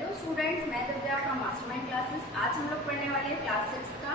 Hello students, मैं Divya from mastermind classes. आज हम लोग पढ़ने वाले हैं क्लास 6 का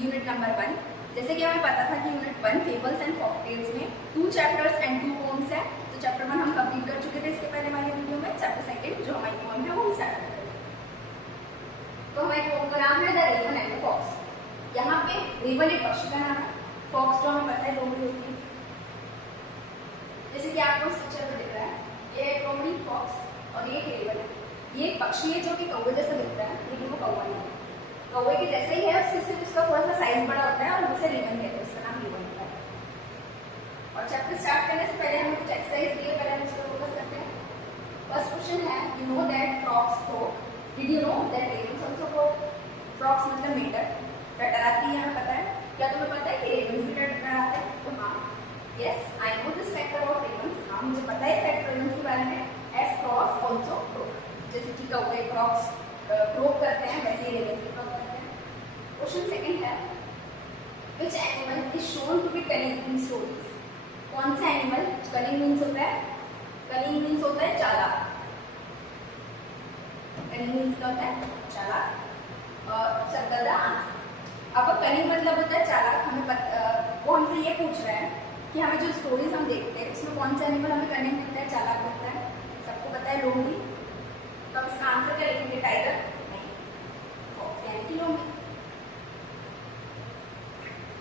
यूनिट नंबर 1। जैसे कि हमें पता था कि यूनिट 1 फेबल्स एंड फॉकटेल्स में 2 चैप्टर्स एंड 2 पोएम्स है। तो चैप्टर 1 हम कंप्लीट कर चुके थे इसके पहले वाले वीडियो में। चैप्टर 2 जो हमारी पोएम है वो हम स्टार्ट करते हैं। तो हमारी पोएम का नाम है the raven and the fox. यहाँ पे रेवन एक पक्षी का नाम है, फॉक्स जो हमें पता है लोमड़ी होती है। जैसे कि आपको इस पिक्चर में दिख रहा है, ये एक लोमड़ी, फॉक्स और ये एक रेवन है। ये एक पक्षी है जो कि कौवे जैसा दिखता है, लेकिन वो कौवा नहीं है, कौवे के जैसे ही है, उससे सिर्फ उसका थोड़ा सा साइज बड़ा होता है और उसे रेवन कहते हैं, उसका नाम रेवन होता है। और चैप्टर स्टार्ट करने से पहले हम कुछ एक्सरसाइज दिए, पहले हम इसको फोकस करते हैं। फर्स्ट क्वेश्चन है, you know that frogs float, did you know that ravens also float. Frogs मतलब मीटर, टकराती है, हमें पता है। क्या तुम्हें पता है कि रेवन्स भी टकराते हैं? तो हाँ, yes I know this fact about Ravens. हाँ, मुझे पता है फैक्ट रेवन्स के बारे में। एज फ्रॉक्स आल्सो फ्लोट, जैसे कि कौवे फ्रॉक्स क्रोक करते हैं, वैसे ही रेवन भी क्रोक करते हैं। क्वेश्चन सेकंड है, which animal is shown to be cunning in stories. कौन सा एनिमल, कनिंग मीन्स होता है, कनिंग मीन्स होता है चालाक। कनिंग मीन्स क्या होता है? चालाक। Circle the answer. अब कनिंग मतलब होता है चालाक। हमें वो हमसे ये पूछ रहा है कि हमें जो स्टोरीज हम देखते हैं उसमें कौन सा एनिमल हमें कनिंग मिलता है, चालाक मिलता है। सबको पता है लोमड़ी। तो इसका आंसर क्या लिखेंगे? टाइगर नहीं, फॉक्स यानी कि लोमड़ी।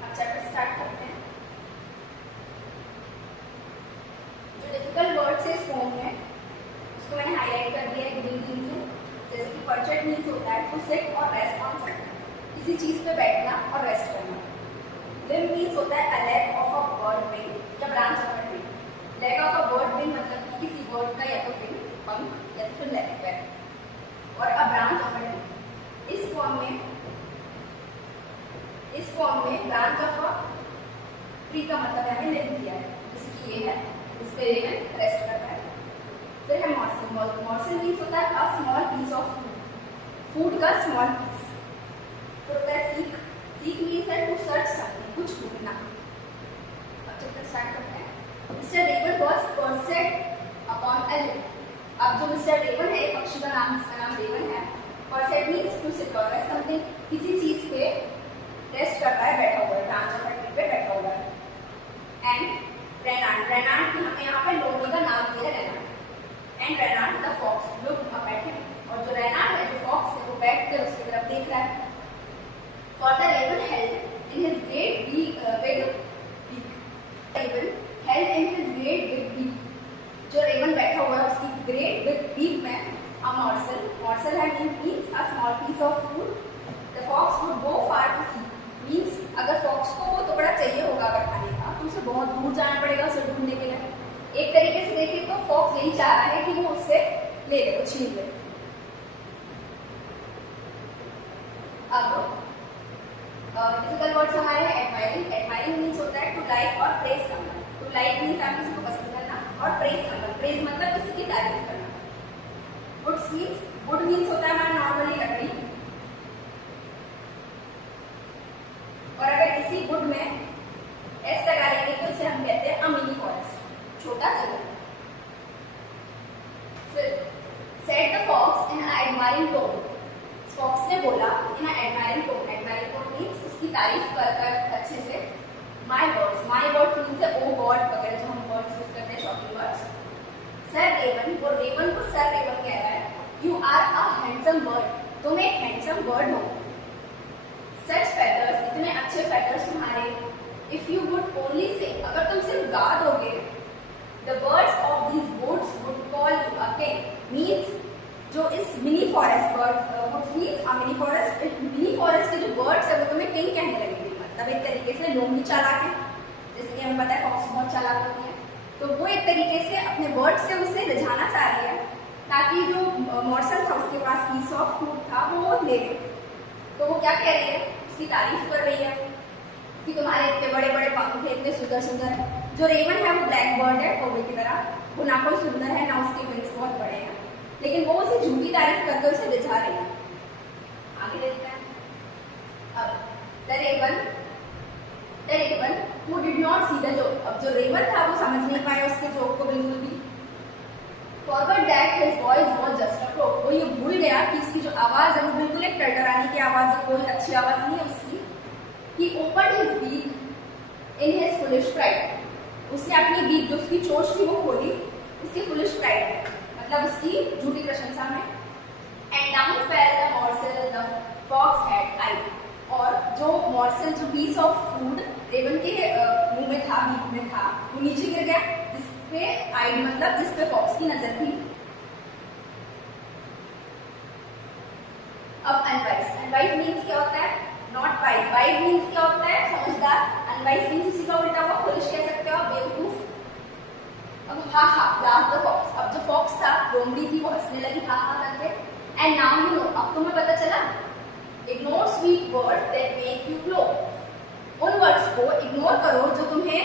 अब चैप्टर स्टार्ट करते हैं। जो डिफिकल्ट वर्ड्स है इस पोएम में, उसको मैंने हाईलाइट कर दिया है ग्रीन ग्रीन से। जैसे कि परचेट मीन्स होता है टू सिट और रेस्ट ऑन समथिंग, किसी चीज पे बैठना और रेस्ट करना। लिम्ब मीन्स होता है a leg of a bird wing या branch of a tree. Leg of a bird wing मतलब कि किसी बर्ड का या तो विंग, पंख या फिर लेग पैर, और a branch of a tree. इस फॉर्म में ब्रांच ऑफ अ ट्री का मतलब हमें लिम्ब दिया है, जैसे कि ये है, इस पे रेवन रेस्ट कर रहा है। फिर है मॉर्सल। मॉर्सल मीन्स होता है a small piece of food, food का स्मॉल पीस। फिर होता है सीक। सीक मीन्स है टू सर्च समथिंग, कुछ ढूंढना। अब चैप्टर स्टार्ट करते हैं। Mister raven was perched upon a limb. अब जो मिस्टर रेवन है, पक्षी का नाम, जिसका नाम रेवन है, परसेट मीन्स टू सिट और रेस्ट समथिंग, किसी चीज पे रेस्ट कर रहा है, बैठा हुआ है, ब्रांच ऑफ अ ट्री पे बैठा हुआ है। एंड रेनाल्ड, रेनाल्ड हमें यहाँ पे लोमड़ी का नाम दिया है, Reynard. And Reynard the fox looked up at him, और जो रेनाल्ड है, जो फॉक्स है, वो बैठ कर उसकी तरफ देख रहा है। For the raven held in his great big beak, raven held in his great big beak, जो रेवन बैठा हुआ है उसकी ग्रेट बिग बीक में अ मॉर्सल, मॉर्सल है means a small piece of food. The fox would go far to see, means अगर fox को वो टुकड़ा चाहिए होगा अगर खाने का, तो उसे बहुत दूर जाना पड़ेगा उसे ढूंढने के लिए। एक तरीके से देखें तो फॉक्स यही चाह रहा है कि वो उससे ले ले, छीन ले। अब डिफिकल्ट वर्ड्स हमारे हैं एडमायरिंग। एडमायरिंग मीन्स होता है टू लाइक और praise someone. To like means आप किसी को पसंद करना, और प्रेज समवन, प्रेज मतलब किसी की तारीफ करना। वुड्स मीन्स, वुड मीन्स होता है हमारा नॉर्मली लकड़ी, और अगर किसी वुड में एस लगा लेंगे तो इसे हम कहते हैं अ मिनी फॉरेस्ट, छोटा जंगल। फिर said the fox in a admiring tone, fox ने बोला in a admiring tone. Admiring tone means उसकी तारीफ कर अच्छे से। My words, my word means oh god वगैरह जो हम वर्ड्स यूज करते हैं, शॉर्टिंग वर्ड्स। सर रेवन, वो रेवन को सर रेवन कह रहा है, you are a handsome bird, तुम एक हैंडसम बर्ड हो। सच फेदर्स, इतने अच्छे फेदर्स तुम्हारे। If you would only say, अगर तुम सिर्फ गा दोगे, the birds of these woods would call you a king, means जो इस mini forest bird woods means a mini forest, mini forest के जो बर्ड्स है वो तुम्हें किंग कहने लगेंगे। मतलब एक तरीके से लोमड़ी चालाक है, जैसे कि हमें पता है फॉक्स बहुत चालाक होती है, तो वो एक तरीके से अपने बर्ड से उसे रिझाना चाह रही है, ताकि जो मॉर्सल था उसके पास पीस ऑफ फूड था वो ले ले। तो वो क्या कह रही है, उसकी तारीफ कर रही है कि तुम्हारे इतने बड़े बड़े पंख थे, इतने सुंदर सुंदर है। जो रेवन है वो ब्लैक बर्ड है, कौवे की तरह, वो ना कोई सुंदर है ना उसके विंग्स बहुत बड़े हैं, लेकिन वो उसे झूठी तारीफ करके उसे रिझा रही है। आगे देखते हैं। अब the raven who did not see the joke, अब जो रेवन था वो समझ नहीं पाया उसके जोक को बिल्कुल भी। forgot that his voice was just a croak, वो ये भूल गया कि उसकी जो आवाज है वो बिल्कुल एक टरटराने की आवाज है, कोई अच्छी आवाज नहीं है उसकी। He opened his beak in his foolish pride. उसने अपनी बीक, जो उसकी चोंच थी, वो खोली उसकी foolish pride में, मतलब उसकी झूठी प्रशंसा में। And down fell the morsel the fox had eyed. और जो morsel, जो piece of food रेवन के मुंह में था, बीक में था, वो नीचे गिर गया, जिसपे eyed मतलब जिसपे फॉक्स की नजर थी। अब अनवाइज, अनवाइज मीन्स क्या होता है? Not wise. वाइज मीन्स क्या होता है? समझदार। अनवाइज मीन्स इसी का उल्टा हुआ, फुलिश कह सकते हो आप, बेवकूफ। अब हा हा लाफ द फॉक्स, अब जो फॉक्स था, लोमड़ी थी, वो हंसने लगी हा हा करके। एंड नाउ यू नो, अब तुम्हें पता चला। Ignore sweet words that make you glow, उन वर्ड्स को इग्नोर करो जो तुम्हें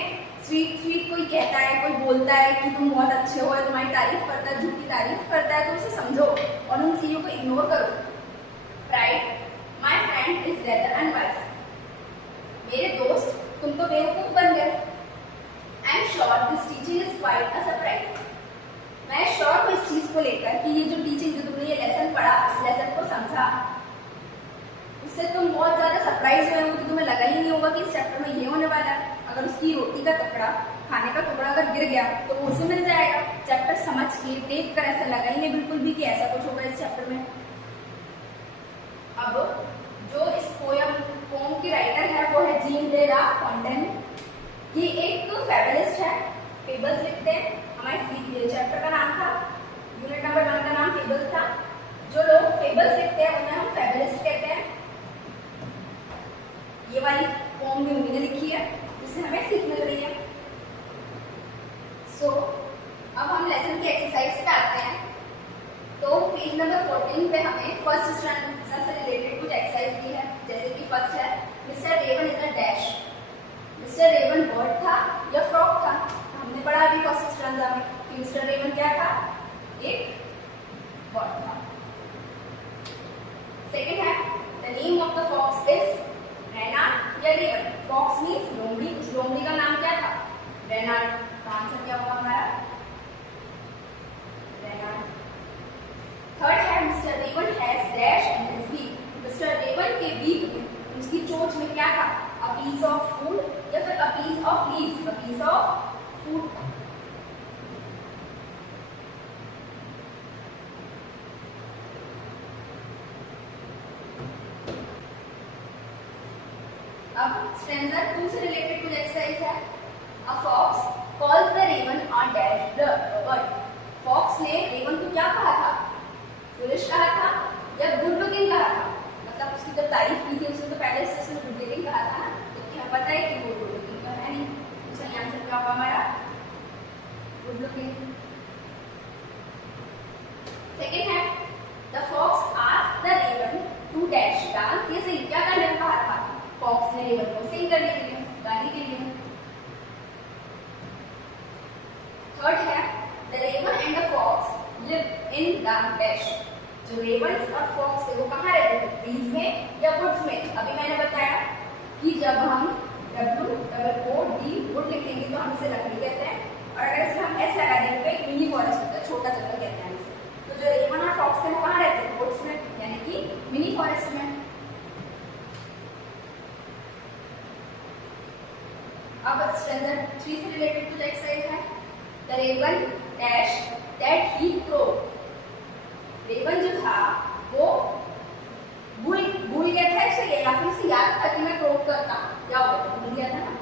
स्वीट स्वीट कोई कहता है, कोई बोलता है कि तुम बहुत अच्छे हो, या तुम्हारी तारीफ करता है, झूठी तारीफ करता है, तो उसे समझो और उन चीजों को इग्नोर करो। Pride, my friend is rather unwise. मेरे दोस्त तुम तो बेवकूफ बन गए। I am sure this teaching is quite a surprise. मैं श्योर हूँ इस चीज को लेकर कि ये जो टीचिंग, जो तुमने ये लेसन पढ़ा, इस लेसन को समझा, उससे तुम बहुत ज्यादा सरप्राइज हुए हो कि तुम्हें लगा ही नहीं होगा कि इस चैप्टर में ये होने वाला है। अगर उसकी रोटी का टुकड़ा, खाने का टुकड़ा अगर गिर गया तो वो उसे मिल जाएगा। चैप्टर समझ के देख कर ऐसा लगा ही नहीं बिल्कुल भी कि ऐसा कुछ होगा इस चैप्टर में। अब जो इस पोम की राइटर है वो है जीन डे ला फॉन्टेन। ये एक फेबलिस्ट है, फेबल्स लिखते हैं। हमारे चैप्टर का नाम था, यूनिट नंबर 1 का नाम फेबल्स था। जो लोग फेबल्स लिखते हैं उन्हें हम फेबलिस्ट कहते हैं। ये वाली पोम भी उन्हीं ने लिखी है, जिससे हमें सीख मिल रही है। अब हम लेसन की एक्सरसाइज पे आते हैं। तो पेज नंबर 14 पे हमें फर्स्ट स्टैंडर्ड से रिलेटेड कुछ एक्सरसाइज दी है। जैसे कि फर्स्ट है, mister raven is a dash. Mister raven bird था या फ्रॉग था? हमने पढ़ा अभी फर्स्ट स्टैंडर्ड में कि मिस्टर रेवन क्या था? एक बर्ड था। सेकंड है, the name of the fox is Reynard या रेवन। फॉक्स मीन्स लोमड़ी, उस लोमड़ी का नाम क्या था? रेनार्ड। तो आंसर क्या होगा हमारा? रेनार्ड। थर्ड है, mister raven has dash in his beak. Mister raven के बीक में, उसकी चोंच में क्या था? अ पीस ऑफ फूड या फिर a piece of leaves? A piece of food. अब स्टैंजा 2 से रिलेटेड कुछ एक्सरसाइज है। A fox calls the raven a dash the bird. Fox ने रेवन को क्या कहा था? फुलिश कहा था या गुड लुकिंग कहा था? मतलब उसकी जब तारीफ की थी उसने तो पहले से उसने गुड लुकिंग कहा था ना, तो क्या पता है कि वो गुड लुकिंग तो है नहीं। तो सही आंसर क्या होगा हमारा? Good looking. सेकंड है, the fox asked the raven to dash dance. ये सही, क्या करने को कहा था? फॉक्स ने रेवन को सिंग करने के लिए, गाने के लिए। थर्ड है, the raven and the fox live in the dash. जो रेवंस और फॉक्स थे वो कहाँ रहते थे? ट्रीज में या वुड्स में? अभी मैंने बताया कि जब हम WOOD वुड लिखेंगे तो हम इसे लकड़ी कहते हैं, और अगर इसे हम ऐसे लगा देंगे तो एक मिनी फॉरेस्ट होता है, छोटा जंगल कहते हैं इसे। तो जो रेवन और फॉक्स थे वो कहाँ रहते थे? वुड्स में, यानी कि मिनी फॉरेस्ट में। अब स्टैंडर्ड 3 से रिलेटेड कुछ एक्सरसाइज है। The raven dash that he crow. Raven जो था वो भूल गया था इसे, या फिर उसे याद था कि मैं क्रोक करता, क्या होता है? भूल गया था ना।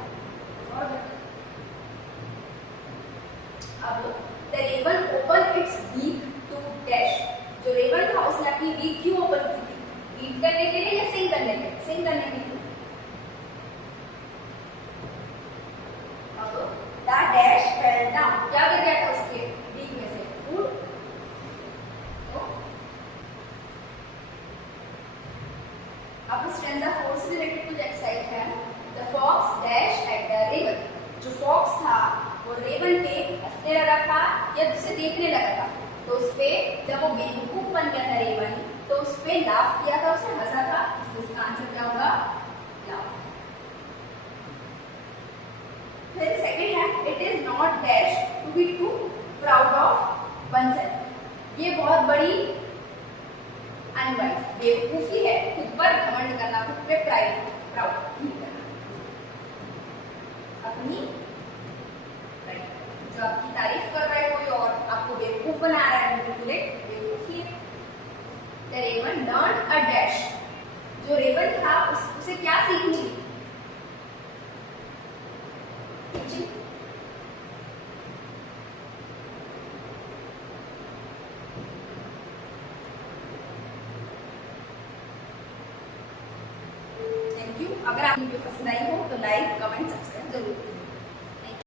और अब the raven open its beak to dash. जो रेवन था उसने अपनी बीक क्यों ओपन की थी? ईट करने के लिए या सिंग करने के लिए? सिंग करने के लिए। अब द डैश फेल डाउन। क्या गिर गया था उसके बीक में से? फूड। अब स्टैंजा 4 से रिलेटेड कुछ एक्सरसाइज है। The fox dash at the raven. जो फॉक्स था वो रेवन पे हंसने लगा था या उसे देखने लगा था, तो उस पे जब वो बेवकूफ बन गया था रेवन, तो उस पे लाफ किया था, उसे हंसा था। इसका आंसर क्या होगा? लाफ। फिर सेकंड है, it is not dash to be too proud of oneself. ये बहुत बड़ी अनवाइज, बेवकूफी है खुद पर घमंड करना, खुद पे प्राउड फील करना। अपनी जो आपकी तारीफ कर रहा है कोई और आपको बेवकूफ बना रहा है, बिल्कुल एक बेवकूफी है। The Raven learned a dash. जो रेवन था उसे क्या सीख मिली? Thank you. अगर आप वीडियो पसंद आई हो तो लाइक, कमेंट, सब्सक्राइब जरूर।